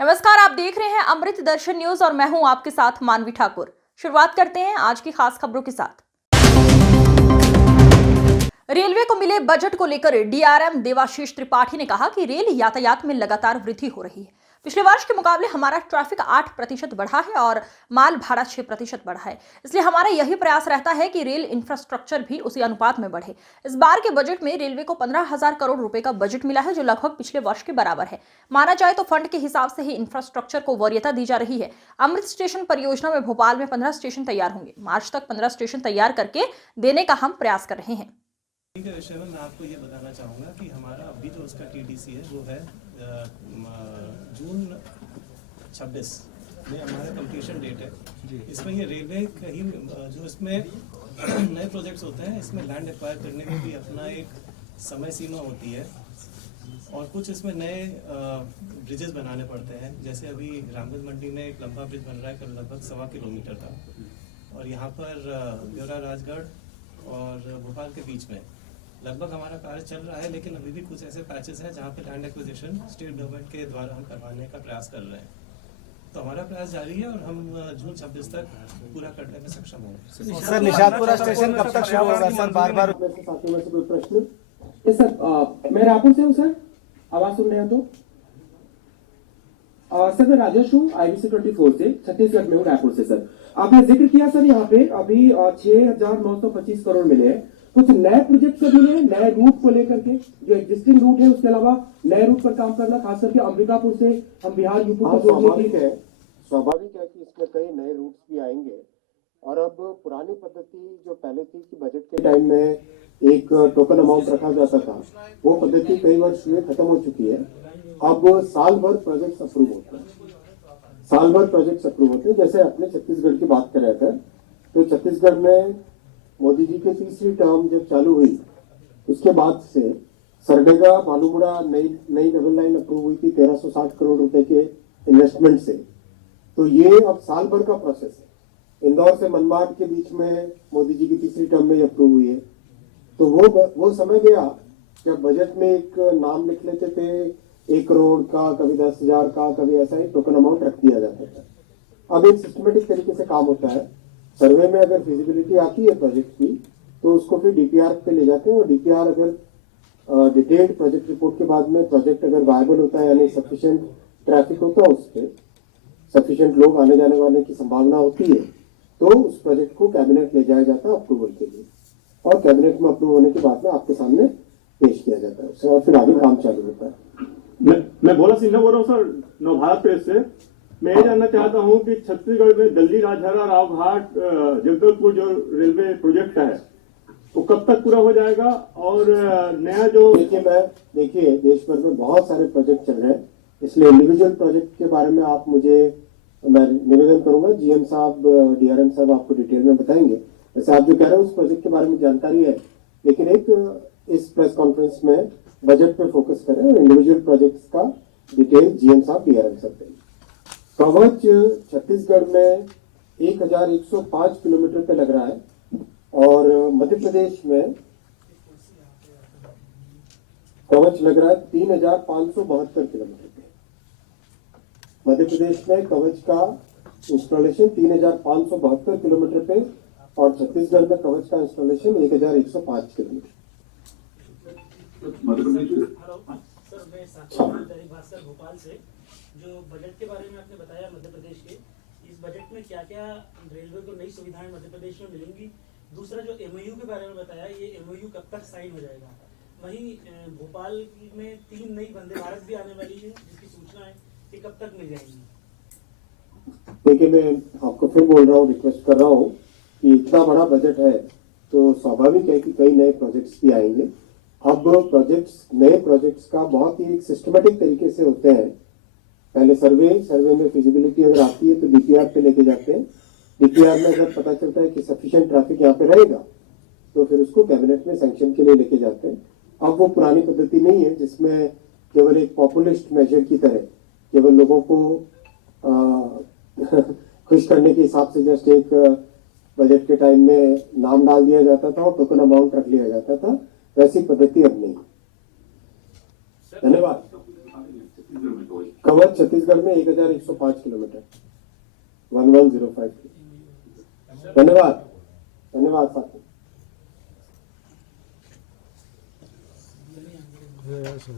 नमस्कार, आप देख रहे हैं अमृत दर्शन न्यूज और मैं हूं आपके साथ मानवी ठाकुर। शुरुआत करते हैं आज की खास खबरों के साथ। रेलवे को मिले बजट को लेकर डीआरएम देवाशीष त्रिपाठी ने कहा कि रेल यातायात में लगातार वृद्धि हो रही है। पिछले वर्ष के मुकाबले हमारा ट्रैफिक 8% बढ़ा है और माल भाड़ा 6% बढ़ा है। इसलिए हमारा यही प्रयास रहता है कि रेल इंफ्रास्ट्रक्चर भी उसी अनुपात में बढ़े। इस बार के बजट में रेलवे को 15,000 करोड़ रुपए का बजट मिला है, जो लगभग पिछले वर्ष के बराबर है। माना जाए तो फंड के हिसाब से ही इंफ्रास्ट्रक्चर को वरीयता दी जा रही है। अमृत स्टेशन परियोजना में भोपाल में 15 स्टेशन तैयार होंगे। मार्च तक 15 स्टेशन तैयार करके देने का हम प्रयास कर रहे हैं। के विषय में मैं आपको ये बताना चाहूँगा कि हमारा अभी जो उसका टीडीसी है वो है जून 26 में हमारा कंप्लीशन डेट है। इसमें ये रेलवे कहीं जो इसमें नए प्रोजेक्ट्स होते हैं, इसमें लैंड एक्वायर करने में भी अपना एक समय सीमा होती है और कुछ इसमें नए ब्रिजेस बनाने पड़ते हैं। जैसे अभी रामगंज मंडी में एक लंबा ब्रिज बन रहा है, लगभग 1.25 किलोमीटर का, और यहाँ पर ब्योरा राजगढ़ और भोपाल के बीच में लगभग हमारा कार्य चल रहा है। लेकिन अभी भी कुछ ऐसे पैचेस हैं जहाँ पे लैंड एक्विजिशन स्टेट गवर्नमेंट के द्वारा हम करवाने का प्रयास कर रहे हैं। तो हमारा प्रयास जारी है और हम जून 26 तक पूरा करने में सक्षम होंगे। सर, निशातपुरा स्टेशन कब तक शुरू होगा? सर, बार साथियों से कोई प्रश्न? सर, मैं रायपुर से हूँ सर, आवाज सुन रहे हैं तो? सर, मैं राजेश हूँ, IBC 24 से, छत्तीसगढ़ में हूँ, रायपुर से। सर, आपने जिक्र किया सर, यहाँ पे अभी 6,925 करोड़ मिले हैं। कुछ नए प्रोजेक्ट से मिले, नए रूट को लेकर के, जो एग्जिस्टिंग रूट है उसके अलावा नए रूट पर काम करना, खास करके अंबिकापुर से हम बिहार यूपी को जोड़ने की है। स्वाभाविक है कि इसमें कई नए रूट्स भी आएंगे। और अब पुरानी पद्धति जो पहले थी कि बजट के टाइम में एक टोकन अमाउंट रखा जाता था, वो पद्धति कई वर्ष में खत्म हो चुकी है। अब साल भर प्रोजेक्ट्स अप्रूव होते हैं, साल भर प्रोजेक्ट्स अप्रूव होते हैं। जैसे अपने छत्तीसगढ़ की बात करें अगर, तो छत्तीसगढ़ में मोदी जी की तीसरी टर्म जब चालू हुई, उसके बाद से सरडेगा भालूमुड़ा नई डबल लाइन अप्रूव हुई थी 1360 करोड़ रुपए के इन्वेस्टमेंट से। तो ये अब साल भर का प्रोसेस है। इंदौर से मनमाड के बीच में मोदी जी की तीसरी टर्म में अप्रूव हुई है। तो वो समय गया जब बजट में एक नाम लिख लेते थे 1 करोड़ का, कभी 10,000 का, कभी ऐसा ही टोकन अमाउंट रख दिया जाता था। अब एक सिस्टमेटिक तरीके से काम होता है। सर्वे में अगर फिजिबिलिटी आती है प्रोजेक्ट की, तो उसको फिर डीपीआर पे ले जाते हैं, और डीपीआर अगर डिटेल्ड प्रोजेक्ट रिपोर्ट के बाद में प्रोजेक्ट अगर वायबल होता है, यानी सफिशिएंट ट्रैफिक होता है, उस पर सफिशिएंट लोग आने जाने वाले की संभावना होती है, तो उस प्रोजेक्ट को कैबिनेट ले जाया जाता है अप्रूवल के लिए, और कैबिनेट में अप्रूव होने के बाद में आपके सामने पेश किया जाता है उससे, और फिर आगे काम चालू होता है। मैं भोला सिन्हा बोल रहा हूँ सर, नवभारत प्रेस से। मैं ये जानना चाहता हूँ कि छत्तीसगढ़ में दिल्ली राजहरा रावघाट जगदलपुर जो रेलवे प्रोजेक्ट है, वो कब तक पूरा हो जाएगा? और नया जो देखिए देश भर में बहुत सारे प्रोजेक्ट चल रहे हैं, इसलिए इंडिविजुअल प्रोजेक्ट के बारे में आप मैं निवेदन करूंगा, GM साहब, DRM साहब आपको डिटेल में बताएंगे। वैसे आप जो कह रहे हैं उस प्रोजेक्ट के बारे में जानकारी है, लेकिन एक इस प्रेस कॉन्फ्रेंस में बजट पे फोकस करें और इंडिविजुअल प्रोजेक्ट्स का डिटेल GM साहब, DRM साहब देंगे। कवच छत्तीसगढ़ में 1,105 किलोमीटर पे लग रहा है, और मध्य प्रदेश में कवच लग रहा है 3,572 किलोमीटर पे। मध्य प्रदेश में कवच का इंस्टॉलेशन 3,572 किलोमीटर पे, और छत्तीसगढ़ में कवच का installation 1,105 kilometre. Madhya Pradesh sir, Bhopal से जो बजट के बारे में आपने बताया मध्य प्रदेश के, इस बजट में क्या क्या रेलवे को नई सुविधाएं मध्य प्रदेश में मिलेंगी? दूसरा जो MOU के बारे में बताया, ये MOU कब तक साइन हो जाएगा? वहीं भोपाल में 3 नई वंदे भारत भी आने वाली है, जिसकी सूचना है कि कब तक मिल जाएंगी? देखिए, मैं आपको फिर बोल रहा हूँ, रिक्वेस्ट कर रहा हूँ कि इतना बड़ा बजट है तो स्वाभाविक है कि कई नए प्रोजेक्ट्स भी आएंगे। अब नए प्रोजेक्ट्स का बहुत ही सिस्टमेटिक तरीके से होते हैं। पहले सर्वे में फिजिबिलिटी अगर आती है तो DPR पे लेके जाते हैं। DPR में अगर पता चलता है कि सफिशिएंट ट्रैफिक यहाँ पे रहेगा, तो फिर उसको कैबिनेट में सैंक्शन के लिए लेके जाते हैं। अब वो पुरानी पद्धति नहीं है जिसमें केवल एक पॉपुलिस्ट मेजर की तरह केवल लोगों को खुश करने के हिसाब से जस्ट एक बजट के टाइम में नाम डाल दिया जाता था और टोकन अमाउंट रख लिया जाता था। वैसी पद्धति अब नहीं। धन्यवाद। कवच छत्तीसगढ़ में 1105 किलोमीटर 1105। धन्यवाद धन्यवाद साथी।